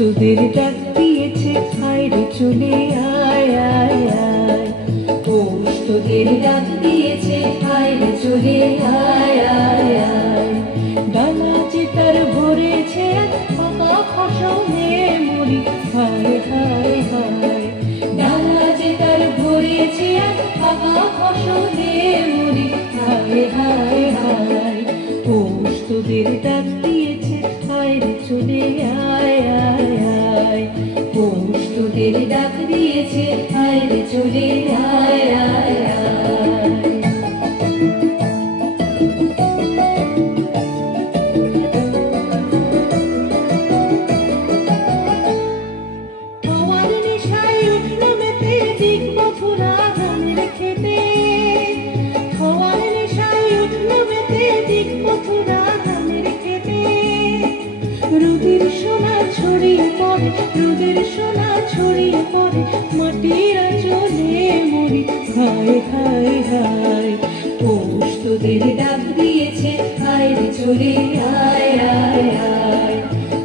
তোদের ডাক দিয়েছে হায়রে চলে আয় আয় আয়, পৌষ তোদের ডাক দিয়েছে হায়রে চলে আয় আয় আয়। ডানা যে তার ভরেছে ফাঁকা ফসলে মরি হায় হায় হায়, ডানা যে তার ভরেছে ফাঁকা ফসলে মরি হায় হায় হায়। পৌষ তোদের ডাক দিয়েছে হায়রে চলে আয় আয় আয়, পৌষ তোদের ডাক দিয়েছে হায়রে চলে আয় আয় আয়। হাওয়ার নেশায় উঠল মেতে দিক মথুরা ধানের খেতে, হাওয়ার নেশায় উঠল মেতে দিক মথুরা ধানের খেতে। রোদের সোনা ছড়িয়ে পড়ে, রোদের সোনা ছড়িয়ে পড়ে মাটির আঁচলে মরি হায় হায় হায়। পৌষ তোদের ডাক দিয়েছে হায়রে চলে আয় আয় আয়,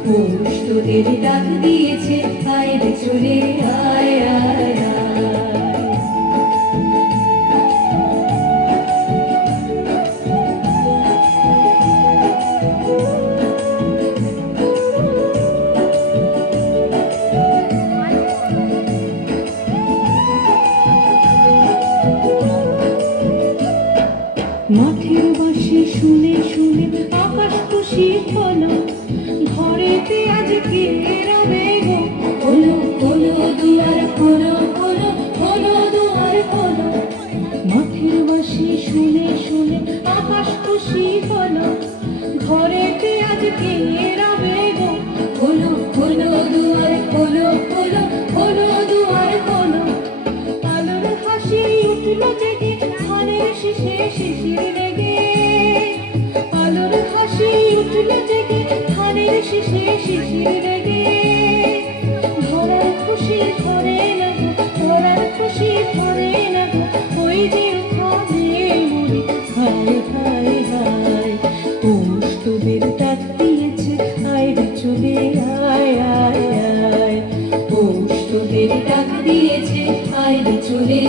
পৌষ তোদের ডাক দিয়েছে হায়রে চলে আয় আয় আয়। মাঠের বাঁশি শুনে শুনে আকাশ খুশি হলো, ঘরেতে আজ কে রবে গো, খোলো খোলো দুয়ার খোলো খোলো খোলো দুয়ার খোলো। মাঠের বাঁশি শুনে শুনে আকাশ খুশি হলো, ঘরেতে আজ কে রবে গো, খোলো খোলো দুয়ার খোলো খোলো খোলো দুয়ার খোলো। আলোর হাসি উঠল জেগে ধানের শীষে শিশির লেগে, আলোর হাসি উঠল জেগে ধানের শীষে শিশির লেগে। ধরার খুশি ধরে না গো, ধরার খুশি ধরে না গো, ওই যে ওখানে মরি হায় হায় হায়। পৌষ তোদের ডাক দিয়েছে হায়রে চলে আয় আয় আয়, পৌষ তোদের ডাক দিয়েছে হায়রে চলে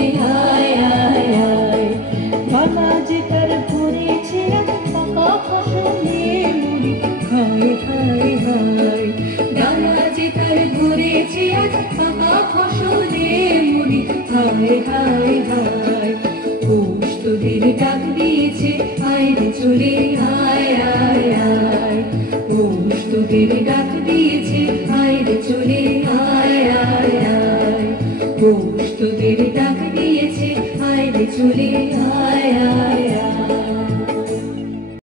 আয় আয় আয়। বাবা যে তার ভরেছে ফাঁকা ফসলে মরি হায় হায় হায়, ডানা যে তার ভরেছে ফাঁকা ফসলে মরি হায় হায় হায়। পৌষ তোদের ডাক দিয়েছে হায়রে চলে আয় আয় আয়, পৌষ তোদের ডাক দিয়েছে হায়রে চলে আয় আয় আয়, পৌষ তোদের ডাক দিয়েছে হায়রে চলে আয় আয় আয়।